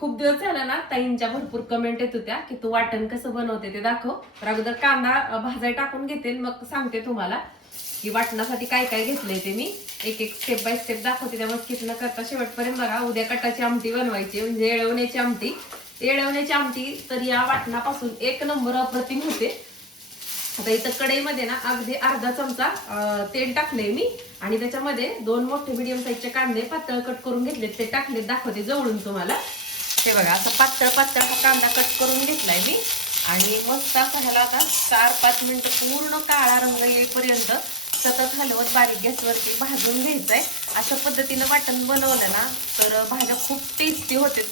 खूप दिवस झाला ना ताईंच्या भरपूर कमेंट येत होत्या की तू वाटण कसं बनवते ते दाखव. तर अगोदर कांदा भाजाय टाकून घेते मग सांगते तुम्हाला की वाटणासाठी काय काय घेतलंय ते. मी एक एक स्टेप बाय स्टेप दाखवते, त्यामुळे स्किप न करता शेवटपर्यंत बघा. उद्या कटाची आमटी बनवायची म्हणजे येळवण्याची आमटी. येळवण्याची आमटी तर या वाटणापासून एक नंबर अप्रतिम होते. आता इथं कढईमध्ये ना अगदी अर्धा चमचा तेल टाकले मी आणि त्याच्यामध्ये 2 मोठे मीडियम साईजचे कांदे पातळ कट करून घेतले, ते टाकले. दाखवते जवळून तुम्हाला. हे बघा असं पातळ पातळ हा कांदा कट करून घेतलाय मी आणि मस्त असा ह्याला आता 4-5 मिनिटं पूर्ण काळा रंग येईपर्यंत सतत हलवत बारीक गॅसवरती भाजून घ्यायचंय. अशा पद्धतीनं वाटण बनवलं ना तर भाज्या खूप टेस्टी होते.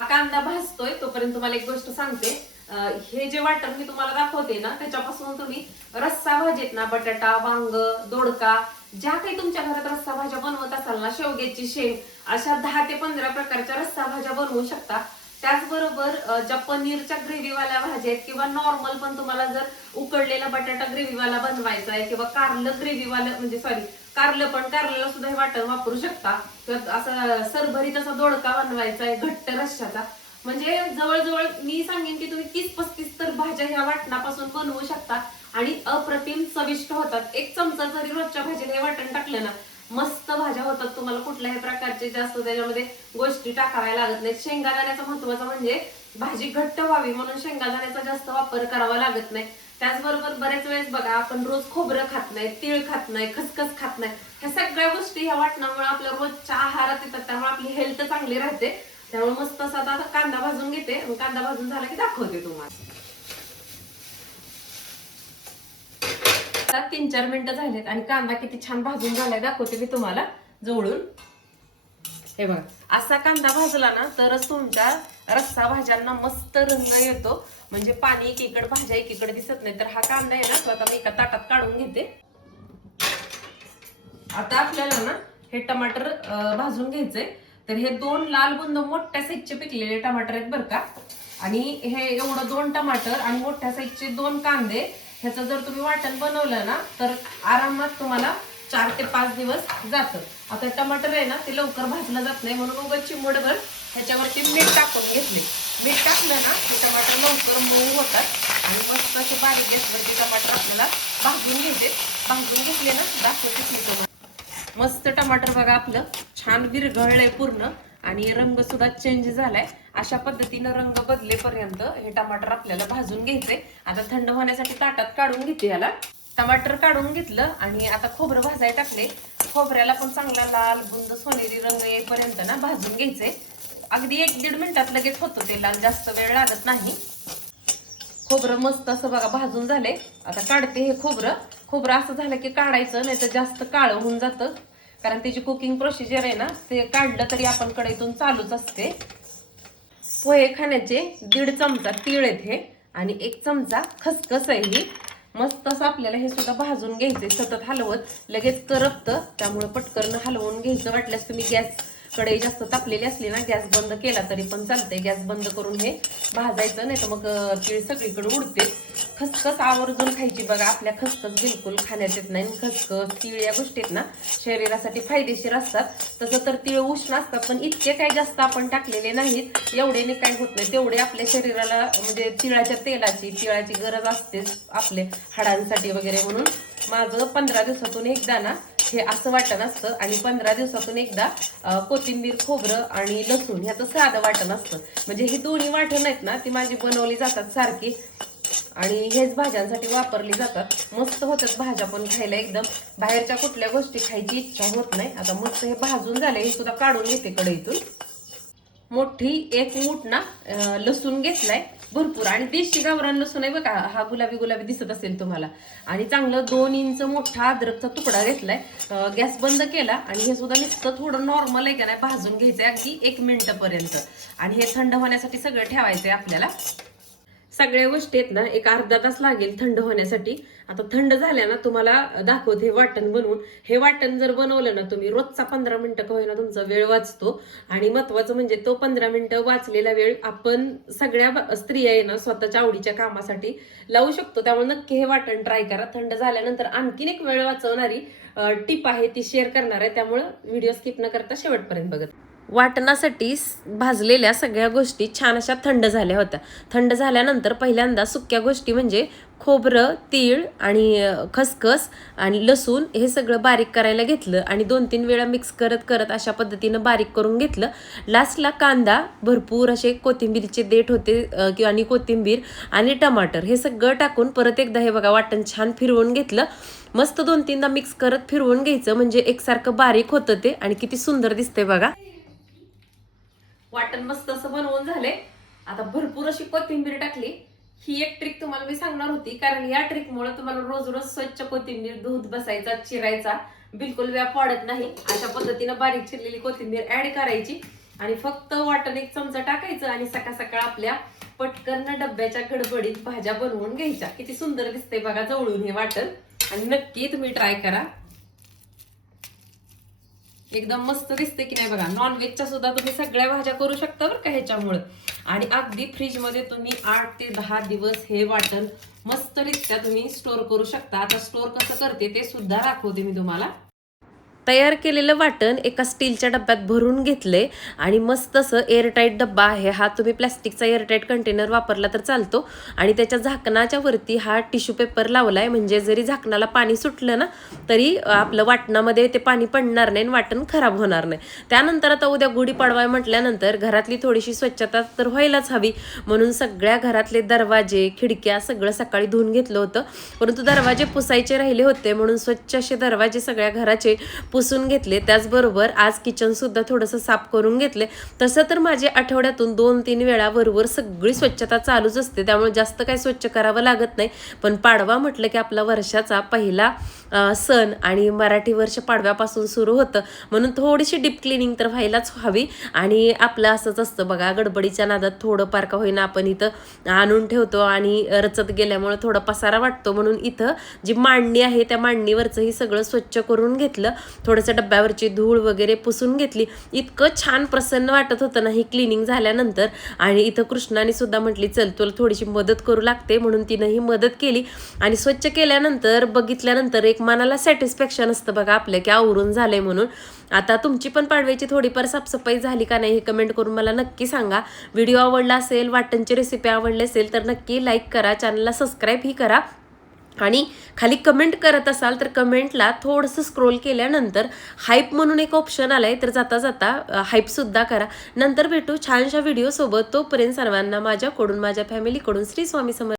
कांदा भाजतोय तोपर्यंत तुम्हाला एक गोष्ट सांगते. हे जे वाटण मी तुम्हाला दाखवते ना त्याच्यापासून तुम्ही रस्सा भाजीत ना बटाटा, वांग, दोडका, ज्या काही तुमच्या घरात रस्सा भाज्या बनवत असाल ना, शेवग्याची शेंग, अशा 10 ते 15 प्रकारच्या रस्सा भाज्या बनवू शकता. त्याचबरोबर ज्या पनीरच्या ग्रेव्हीवाल्या भाज्या आहेत किंवा नॉर्मल पण तुम्हाला जर उकडलेला बटाटा ग्रेव्हीवाला बनवायचा आहे किंवा कारलं ग्रेव्हीवाला म्हणजे कारलं पण कारल्याला सुद्धा हे वाटण वापरू शकता. किंवा असं सरभरीत असा दोडका बनवायचा आहे घट्ट रश्श्याचा, म्हणजे जवळजवळ मी सांगेन की तुम्ही 30-35 तर भाज्या ह्या वाटणापासून बनवू शकता आणि अप्रतिम चविष्ट होतात. एक चमचा जरी रोजच्या भाजीला हे वाटण टाकलं ना मस्त भाज्या होतात. तुम्हाला कुठल्याही प्रकारचे जास्त त्याच्यामध्ये गोष्टी टाकाव्या लागत नाहीत. शेंगादाण्याचा महत्वाचा म्हणजे भाजी घट्ट व्हावी म्हणून शेंगादाण्याचा जास्त वापर करावा लागत नाही. त्याचबरोबर बरेच वेळेस बघा आपण रोज खोबरं खात नाही, तीळ खात नाही, खसखस खात नाही. ह्या सगळ्या गोष्टी ह्या वाटणामुळे आपल्या रोजच्या आहारात येतात, त्यामुळे आपली हेल्थ चांगली राहते. त्यामुळे मस्त असा आता कांदा भाजून घेते. कांदा भाजून झाला की दाखवते तुम्हाला. 3-4 मिनिटं झालेत आणि कांदा किती छान भाजून झालाय दाखवते मी तुम्हाला जवळून. हे बघा असा कांदा भाजला ना तरच तुमच्या रस्सा भाज्यांना मस्त रंग येतो, म्हणजे पाणी एकीकडे भाज्या एकीकडे दिसत नाही. तर हा कांदा आहे ना तो आता मी एका ताटात काढून घेते. आता आपल्याला ना हे टमाटर भाजून घ्यायचंय. तर हे 2 लाल बुंद मोठ्या साईजचे पिकलेले टमाटर आहेत बरं का. आणि हे एवढं 2 टमाटर आणि मोठ्या साईजचे 2 कांदे ह्याचं जर तुम्ही वाटण बनवलं ना तर आरामात तुम्हाला 4 ते 5 दिवस जातं. आता टमाटर आहे ना ते लवकर भाजलं जात नाही म्हणून उगाच चिमूटभर ह्याच्यावरती मीठ टाकून घेतले. मीठ टाकलं ना ते टमाटर लवकर मऊ होतात आणि मस्त असे बारीक गॅसवरती टमाटर आपल्याला भाजून घ्यायचे. भाजून घेतले ना दाखवते मी तुम्हाला. मस्त टमाटर बघा आपलं छान विरघळलंय पूर्ण आणि रंग सुद्धा चेंज झालाय. अशा पद्धतीनं रंग बदलेपर्यंत हे टमाटर आपल्याला भाजून घ्यायचे. आता थंड होण्यासाठी ताटात काढून घेते याला. टमाटर काढून घेतलं आणि आता खोबरं भाजायला टाकले. खोबऱ्याला पण चांगला लाल बुंद सोनेरी रंग येईपर्यंत ना भाजून घ्यायचे. अगदी 1-1.5 मिनिटात लगेच होतं ते लाल, जास्त वेळ लागत नाही. खोबरं मस्त असं बघा भाजून झाले. आता काढते हे खोबरं. खोबरं असं झालं की काढायचं, नाही तर जास्त काळं होऊन जातं, कारण त्याची कुकिंग प्रोसिजर आहे ना ते काढलं तरी आपण कढईतून चालूच असते. पोहे खाण्याचे 1.5 चमचा तीळ आहेत हे आणि 1 चमचा खसखस आहे ही. मस्त असं आपल्याला हे सुद्धा भाजून घ्यायचे सतत हलवत. लगेच करपतं त्यामुळे पटकन हलवून घ्यायचं. वाटल्यास तुम्ही गॅस कढई जास्त तापलेली असली ना गॅस बंद केला तरी पण चालतंय. गॅस बंद करून हे भाजायचं, नाही तर मग तीळ सगळीकडे उडते. खसखस आवर्जून खायची बघा. आपल्या खसखस बिलकुल खाण्यात येत नाही. खसखस तीळ या गोष्टीत ना शरीरासाठी फायदेशीर असतात. तसं तर तीळ उष्ण असतात पण इतके काही जास्त आपण टाकलेले नाहीत, एवढे काही होत नाही. तेवढे आपल्या शरीराला म्हणजे तिळाच्या तिळाची गरज असते आपल्या हाडांसाठी वगैरे. म्हणून माझं 15 दिवसातून एकदा ना हे असं वाटण असतं आणि 15 दिवसातून एकदा कोथिंबीर, खोबरं आणि लसूण ह्याचं साधं वाटण असतं. म्हणजे ही दोन्ही वाटण आहेत ना ती माझी बनवली जातात सारखी आणि हेच भाज्यांसाठी वापरली जातात. मस्त होतात भाज्या पण खायला एकदम. बाहेरच्या कुठल्या गोष्टी खायची इच्छा होत नाही. आता मस्त हे भाजून झाले, हे सुद्धा काढून घेते कढईतून. मोठी 1 मूठ ना लसूण घेतलाय भरपूर आणि देशी गावरान लसूण आहे बघा. हा गुलाबी गुलाबी दिसत असेल तुम्हाला. आणि चांगलं 2 इंच मोठा अद्रकचा तुकडा घेतलाय. गॅस बंद केला आणि हे सुद्धा नुसतं थोडं नॉर्मल आहे का नाही भाजून घ्यायचंय अगदी 1 मिनिटापर्यंत. आणि हे थंड होण्यासाठी सगळं ठेवायचंय आपल्याला. सगळ्या गोष्टी आहेत ना एक अर्धा तास लागेल थंड होण्यासाठी. आता थंड झाल्या ना तुम्हाला दाखवते वाटण बनवून. हे वाटण जर बनवलं ना तुम्ही रोजचा 15 मिनिटं का होईना तुमचा वेळ वाचतो. आणि महत्वाचं म्हणजे तो 15 मिनिटं वाचलेला वेळ आपण सगळ्या स्त्रिया आहे ना स्वतःच्या आवडीच्या कामासाठी लावू शकतो. त्यामुळे नक्की हे वाटण ट्राय करा. थंड झाल्यानंतर आणखीन एक वेळ वाचवणारी टिप आहे ती शेअर करणार आहे, त्यामुळे व्हिडिओ स्किप न करता शेवटपर्यंत बघत. वाटणासाठी भाजलेल्या सगळ्या गोष्टी छान अशा थंड झाल्या होत्या. थंड झाल्यानंतर पहिल्यांदा सुक्या गोष्टी म्हणजे खोबरं, तीळ आणि खसखस आणि लसूण हे सगळं बारीक करायला घेतलं आणि 2-3 वेळा मिक्स करत करत अशा पद्धतीनं बारीक करून घेतलं. लास्टला कांदा, भरपूर असे कोथिंबीरचे देठ होते आणि कोथिंबीर आणि टमाटर हे सगळं टाकून परत एकदा हे बघा वाटण छान फिरवून घेतलं. मस्त 2-3दा मिक्स करत फिरवून घ्यायचं म्हणजे एकसारखं बारीक होतं ते आणि किती सुंदर दिसते बघा. वाटण मस्त असं बनवून झाले. आता भरपूर अशी कोथिंबीर टाकली. ही एक ट्रिक तुम्हाला मी सांगणार होती, कारण या ट्रिकमुळे तुम्हाला रोज रोज स्वच्छ कोथिंबीर धुत बसायचा, चिरायचा बिलकुल व्याप वाढत नाही. अशा पद्धतीनं बारीक चिरलेली कोथिंबीर ऍड करायची आणि फक्त वाटण एक चमचा टाकायचं आणि सकाळ सकाळ आपल्या पटकन डब्याच्या गडबडीत भाज्या बनवून घ्यायच्या. किती सुंदर दिसते बघा जवळून हे वाटण, आणि नक्की तुम्ही ट्राय करा. एकदम मस्त दिसते की नाही बघा. नॉनव्हेजच्या सुद्धा तुम्ही सगळ्या भाज्या करू शकता बरं का ह्याच्यामुळे. आणि अगदी फ्रीजमध्ये तुम्ही 8 ते 10 दिवस हे वाटण मस्तरित्या तुम्ही स्टोअर करू शकता. आता स्टोअर कसं करते ते सुद्धा दाखवते मी तुम्हाला. तयार केलेलं वाटण एका स्टीलच्या डब्यात भरून घेतले आणि मस्त असं एअरटाईट डब्बा आहे हा. तुम्ही प्लॅस्टिकचा एअरटाईट कंटेनर वापरला तर चालतो आणि त्याच्या झाकणाच्या वरती हा टिश्यू पेपर लावलाय, म्हणजे जरी झाकणाला पाणी सुटलं ना तरी आपलं वाटणामध्ये ते पाणी पडणार नाही, वाटण खराब होणार नाही. त्यानंतर आता उद्या गुढीपाडवा म्हटल्यानंतर घरातली थोडीशी स्वच्छता तर व्हायलाच हवी, म्हणून सगळ्या घरातले दरवाजे, खिडक्या सगळं सकाळी धुवून घेतलं होतं. परंतु दरवाजे पुसायचे राहिले होते म्हणून स्वच्छ असे दरवाजे सगळ्या घराचे पुसून घेतले. त्याचबरोबर आज किचन सुद्धा थोडंसं साफ करून घेतले. तसं तर माझे आठवड्यातून 2-3 वेळा वरवर सगळी स्वच्छता चालूच असते, त्यामुळे जास्त काही स्वच्छ करावं लागत नाही. पण पाडवा म्हटलं की आपला वर्षाचा पहिला सण आणि मराठी वर्ष पाडव्यापासून सुरू होतं, म्हणून थोडीशी डीप क्लिनिंग तर व्हायलाच हवी. आणि आपलं असंच असतं बघा, गडबडीच्या नादात थोडं पार का होईना आपण इथं आणून ठेवतो आणि रचत गेल्यामुळे थोडा पसारा वाटतो, म्हणून इथं जी मांडणी आहे त्या मांडणीवरचंही सगळं स्वच्छ करून घेतलं. थोडंसं डब्यावरची धूळ वगैरे पुसून घेतली. इतकं छान प्रसन्न वाटत होतं ना ही क्लिनिंग झाल्यानंतर. आणि इथं कृष्णाने सुद्धा म्हटली चल तुला थोडीशी मदत करू लागते, म्हणून तिनं ही मदत केली. आणि स्वच्छ केल्यानंतर बघितल्यानंतर एक मनाला सॅटिस्फॅक्शन असतं बघा आपलं की आवरून झालंय म्हणून. आता तुमची पण पाडव्याची थोडीफार साफसफाई झाली का नाही हे कमेंट करून मला नक्की सांगा. व्हिडिओ आवडला असेल, वाटणची रेसिपी आवडली असेल तर नक्की लाईक करा, चॅनलला सबस्क्राईबही करा. आणि खाली कमेंट करत असाल तर कमेंटला थोडंसं स्क्रोल केल्यानंतर हाईप म्हणून एक ऑप्शन आलाय, तर जाता जाता हाईपसुद्धा करा. नंतर भेटू छानशा व्हिडिओसोबत. तोपर्यंत सर्वांना माझ्याकडून, माझ्या फॅमिलीकडून श्री स्वामी समर्थ.